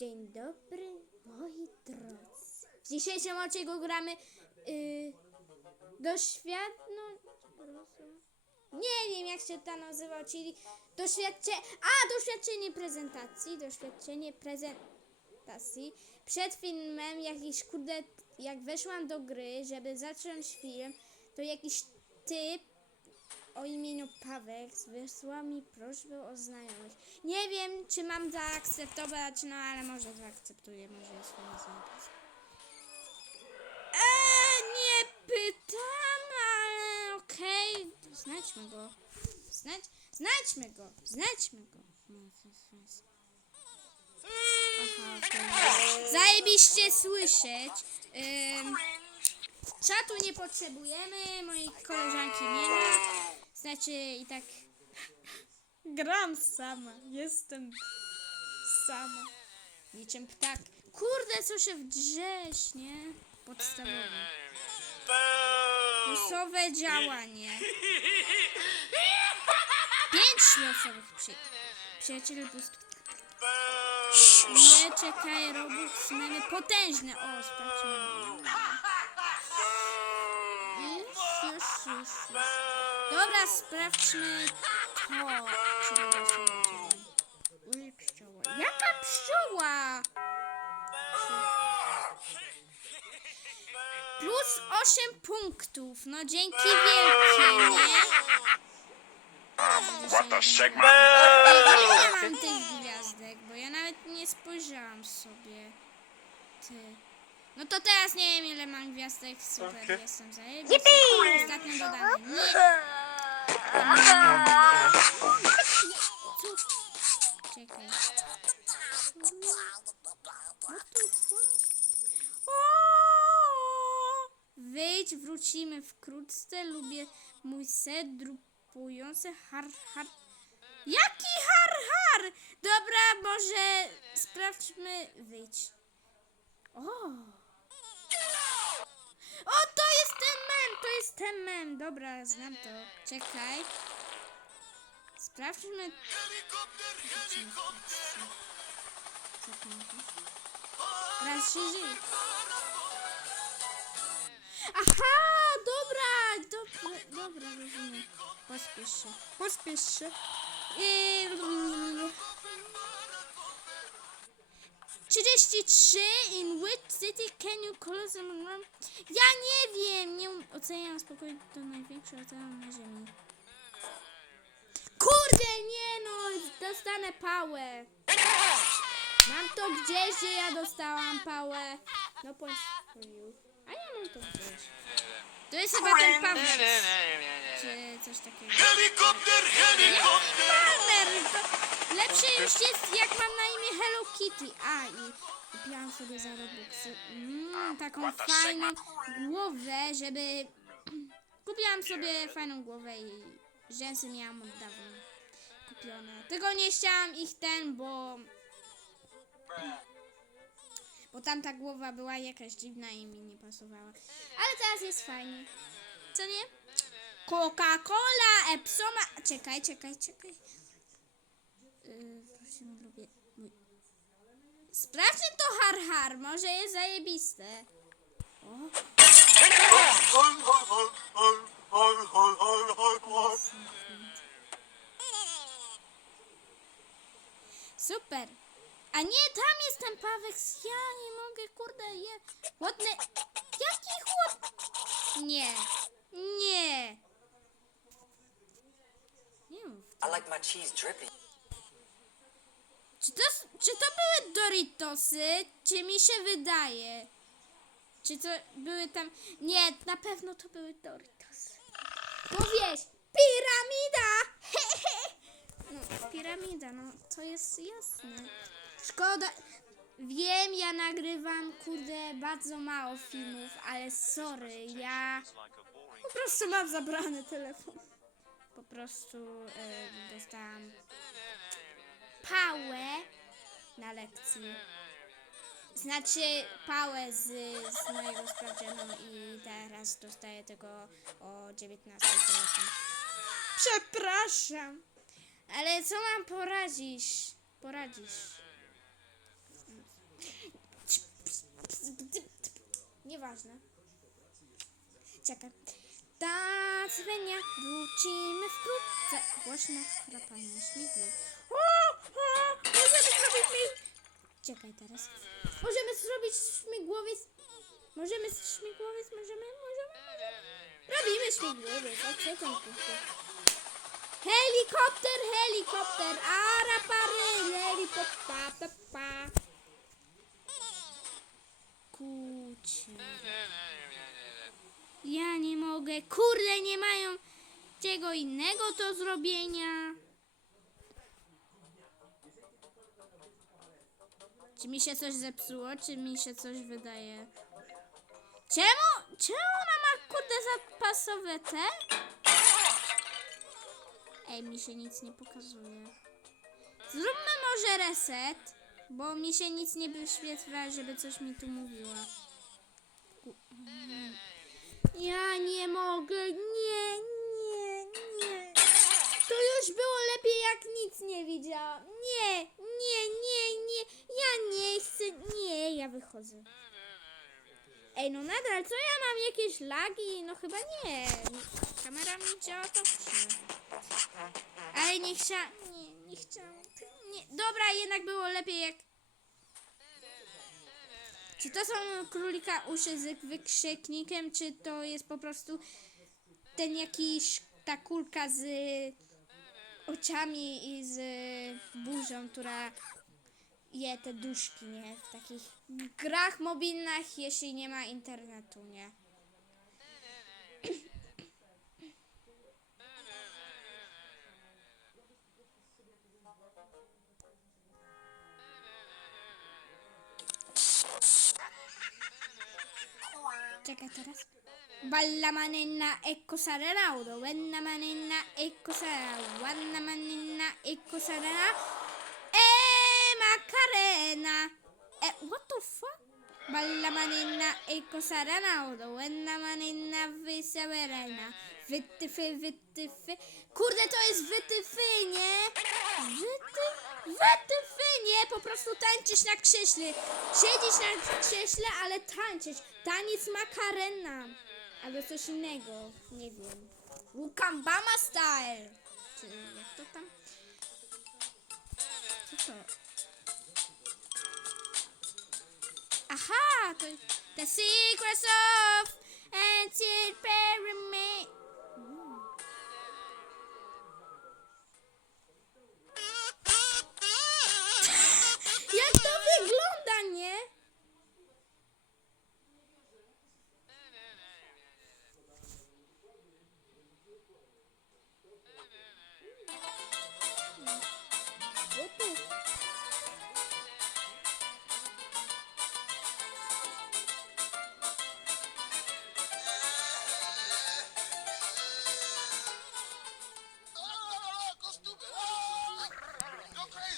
Dzień dobry, moi drodzy. W dzisiejszym odcinku gramy yy. Nie wiem, jak się to nazywa, czyli doświadczenie... A, doświadczenie prezentacji, doświadczenie prezentacji. Przed filmem jakiś, kurde, jak weszłam do gry, żeby zacząć film, to jakiś typ o imieniu Paweł wysłał mi prośbę o znajomość. Nie wiem, czy mam zaakceptować, no ale może zaakceptuję, może jest. Eee, nie pytam, ale okej. Znajdźmy go. Znajdź, znajdźmy go, znajdźmy go. Zajebiście słyszeć. Ym, czatu nie potrzebujemy, mojej koleżanki nie ma. Znaczy i tak gram sama, jestem sama. Niczym ptak. Kurde, co się wdrzesz, nie? Podstawowe. Losowe działanie. Pięć losowych przy... przyjacieli plus... Nie czekaj, Robux, mamy potężne. O, sprawdźmy. Już, już, już, już. Dobra, sprawdźmy to. Czy. Ujej, pszczoła. Jaka pszczoła? Plus 8 punktów. No dzięki wielkie, nie? What the Sigma? Ile mam tych gwiazdek? Bo ja nawet nie spojrzałam sobie. Ty. No to teraz nie wiem ile mam gwiazdek. Super, jestem zajebisty. Ostatnio dodane. Nie. Co? Czekaj. Wyjdź, wrócimy wkrótce. Lubię mój set drupujący har har. Jaki har har? Dobra, może sprawdźmy. Wyjdź. O! O, to jest ten mem, to jest ten mem. Dobra, znam to. Czekaj. Sprawdźmy. Co tam jest? Raz się żyje. Aha, dobra, dobra, dobra, rozumiem. Pospiesz się, pospiesz się. I... 33 in which city can you close them room? Ja nie wiem, nie um- oceniam spokojnie to największy ocean na ziemi. Kurde, nie no, dostanę pałę. Mam to gdzieś, że ja dostałam pałę. No you. A ja mam to gdzieś. To jest chyba ten Paweł. Czy coś takiego. Helikopter, helikopter! Partner! To lepsze już jest jak mam na imię Hello Kitty. A i kupiłam sobie za Robuxy mm, taką fajną głowę, żeby... Kupiłam sobie fajną głowę i rzęsy miałam od dawna kupione. Tylko nie chciałam ich ten, bo... Bo tamta głowa była jakaś dziwna i mi nie pasowała. Ale teraz jest fajnie. Co nie? Coca-Cola, Epsoma... Czekaj, czekaj, czekaj. Yy, lubię. Sprawdźmy to har har, może jest zajebiste. O, super. A nie, tam jest ten Pawek, ja nie mogę, kurde, je... Ładny... Jaki chłop... Nie, nie. Nie mów. I like my cheese drippy. Czy to, czy to były Doritosy? Czy mi się wydaje? Czy to były tam... Nie, na pewno to były Doritosy. No wiesz, piramida! No, piramida, no to jest jasne. Szkoda... Wiem, ja nagrywam, kurde, bardzo mało filmów, ale sorry, ja po prostu mam zabrany telefon. Po prostu e, dostałam pałę na lekcji. Znaczy pałę z, z mojego sprawdzianu i teraz dostaję tego o 19 telefon. Przepraszam. Ale co mam poradzić? Poradzisz. Czekaj. Ta Sylwenia, wrócimy wkrótce. Głośne chrapanie o, możemy zrobić mi... Czekaj teraz. Możemy zrobić śmigłowiec. Możemy śmigłowiec, możemy, możemy. Robimy śmigłowiec, a co tam kurczę? Helikopter, helikopter, ara pary, helikopter, pa, pa. Ja nie mogę, kurde, nie mają czego innego do zrobienia. Czy mi się coś zepsuło, czy mi się coś wydaje? Czemu? Czemu ona ma kurde zapasowe te? Ej, mi się nic nie pokazuje. Zróbmy może reset, bo mi się nic nie wyświetla, żeby coś mi tu mówiła. Ja nie mogę, nie, nie, nie. To już było lepiej jak nic nie widziałam. Nie, nie, nie, nie. Ja nie chcę, nie, ja wychodzę. Ej, no nadal, co ja mam jakieś lagi? No chyba nie. Kamera mi działa dobrze. Ale nie chciałam, nie, nie chciałam. Nie. Dobra, jednak było lepiej jak... Czy to są królika uszy z wykrzyknikiem, czy to jest po prostu ten jakiś, ta kulka z oczami i z burzą, która je te duszki, nie? W takich grach mobilnych, jeśli nie ma internetu, nie? teraz? Balla manenna, ecco sarà Lauro. Venna manenna, ecco sarà. Wanna manenna, ecco sarà. E Macarena. Eh, what the fuck? Balla manenna, ecco sarà Lauro. Venna manenna, vessa verena. Wytyfy, wytyfy. Kurde, to jest wytyfy, nie? Wyty, wytyfy, nie? Po prostu tańczysz na krześle. Siedzisz na krześle, ale tańczysz. Taniec makarena. Albo coś innego. Nie wiem. Wukambama style. Czy jak to tam? Co to? Aha! To The Secrets of Ancient Pyramid.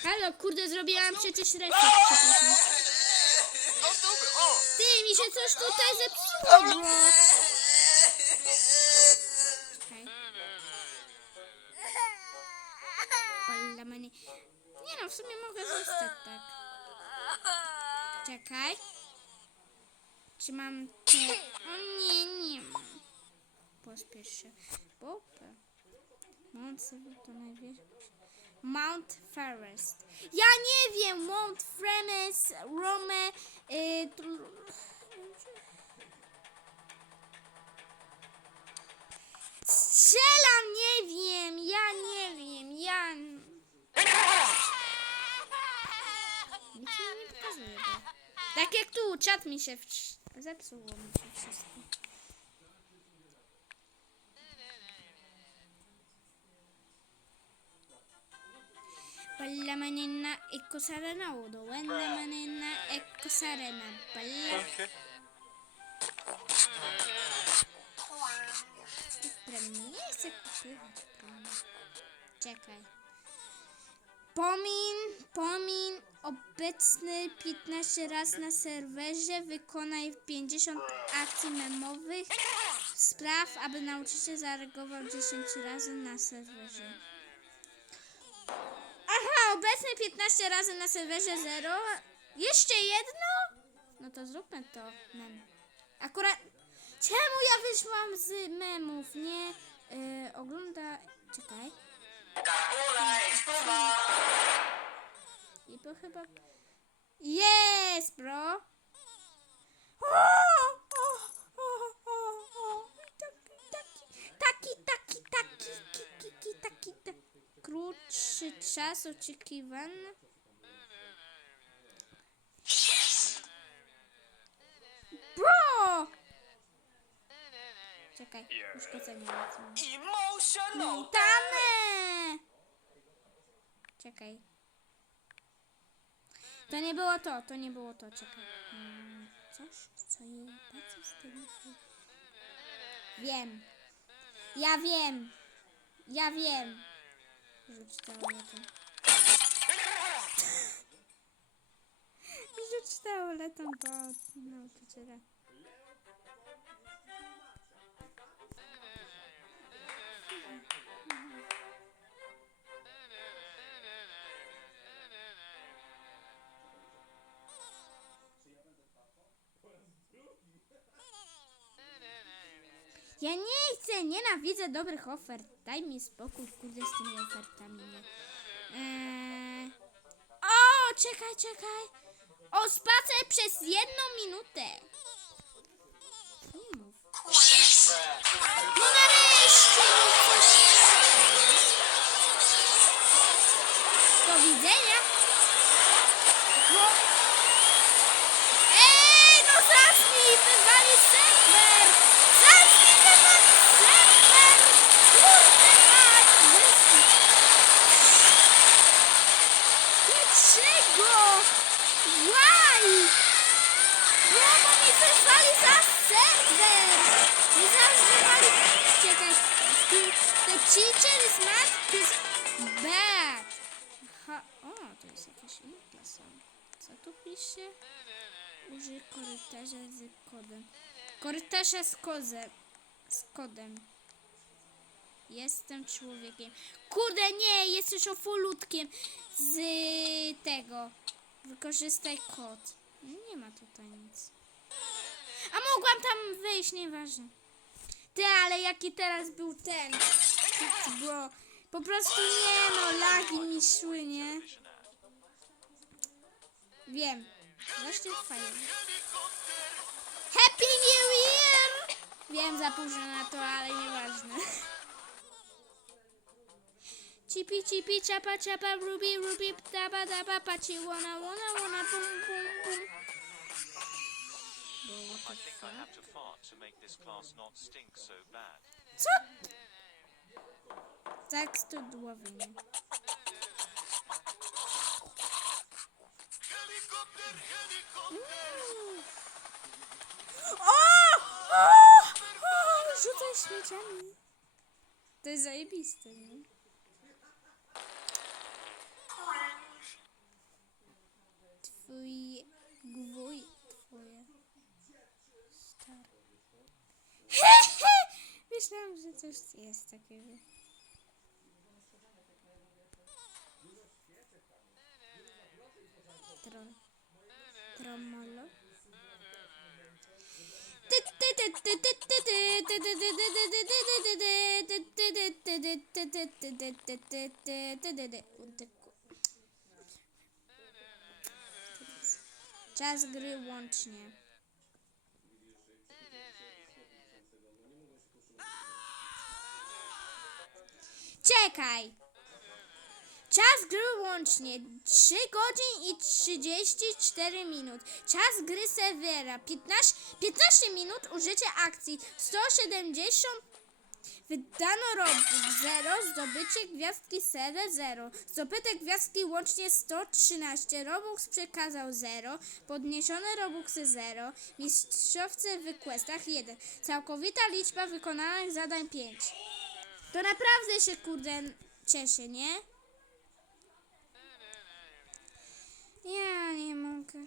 Halo, kurde, zrobiłam przecież reset, przepraszam. Ty, mi się coś tutaj zepsuło, bro. Czekaj. Ballamani. Nie no, w sumie mogę zostać tak. Czekaj. Czy mam te... O nie, nie mam. Pospiesz się. Popę. Mount to. Mount Forest. Ja nie wiem, Mount Fremes, Rome, y, Tak jak tu, czat mi się wsz- zepsuło mi się wszystko. Balla manina e cosa renaudo, wenda manina e cosa rena, balla... Premii nie chcę kupywać premii. Czekaj. Pomin, pomin obecny 15 razy na serwerze. Wykonaj 50 akcji memowych. Spraw, aby nauczyciel zareagował 10 razy na serwerze. Aha, obecny 15 razy na serwerze 0. Jeszcze jedno? No to zróbmy to. Mem. Akurat Czemu ja wyszłam z memów, nie? Yy, ogląda... Czekaj. I to chyba... Jest, bro! O, o, o, o, o. Taki, taki, taki, taki, taki, taki, taki, taki. Krótszy czas oczekiwany. Bro! Czekaj, uszkodzenie lecą. Emotional. Dane! Czekaj. To nie było to, to nie było to, czekaj. Mm, Coś, co bardzo z. Wiem. Ja wiem. Ja wiem. Rzuć taoletą. Rzuć taoletą do nauczyciela. Ja nie chcę, nienawidzę dobrych ofert. Daj mi spokój, kurde, z tymi ofertami, nie? Eee... O, czekaj, czekaj. O, spacer przez jedną minutę. Nie mów. No nareszcie mi coś... Do widzenia. No. Ej, no zacznij, wywali serwer! Zacznij, wywali serwer! Kurde mać! Zacznij. Dlaczego? Why? Bo bo mi wywali za serwer! Nie zażywali... Czekaj, the teacher is mad because bad. Aha, o, to jest jakieś inne są. Co tu pisze? Użyj korytarza z kodem. Korytarza z kozem. Z kodem. Jestem człowiekiem. Kurde, nie, jesteś ofulutkiem z tego. Wykorzystaj kod. Nie ma tutaj nic. A mogłam tam wejść, nieważne. Ty, ale jaki teraz był ten? Bro, po prostu nie no, lagi mi szły, nie? Wiem. Właśnie fajnie. Happy New Year! Wiem, za późno na to, ale nieważne. Chipi, chipi, chapa, chapa, ruby, ruby, taba, taba, pachi, wana, wana, wana, bum, bum, bum. Bo what I think I have to fart to make this class not stink so bad. Co? Tak studłowy, nie? Helikopter, helikopter. Mm. O! O! O! Rzucaj śmieciami. To jest zajebiste, nie? Twój gwój, twoje stare. Myślałam, że coś jest takiego. Troll. Tromolo. Czas gry łącznie. Czekaj! Czas gry łącznie 3 godzin i 34 minut. Czas gry serwera 15, 15 minut użycie akcji 170 Wydano Robux 0, zdobycie gwiazdki serwer 0, zdobyte gwiazdki łącznie 113, Robux przekazał 0, podniesione Robuxy 0, mistrzowce w questach 1, całkowita liczba wykonanych zadań 5. To naprawdę się kurde cieszę, nie? Ja nie mogę.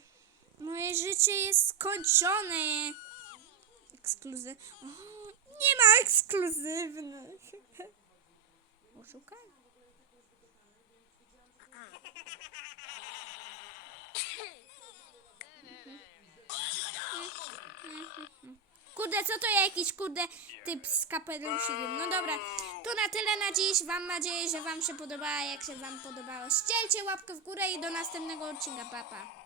Moje życie jest skończone. Ekskluzyw. Nie ma ekskluzywnych. Oszukaj. Kurde, co to jakiś kurde typ z kapeluszykiem. No dobra, to na tyle na dziś. Mam nadzieję, że wam się podobała. Jak się wam podobało, ścielcie łapkę w górę i do następnego odcinka. Papa. Pa.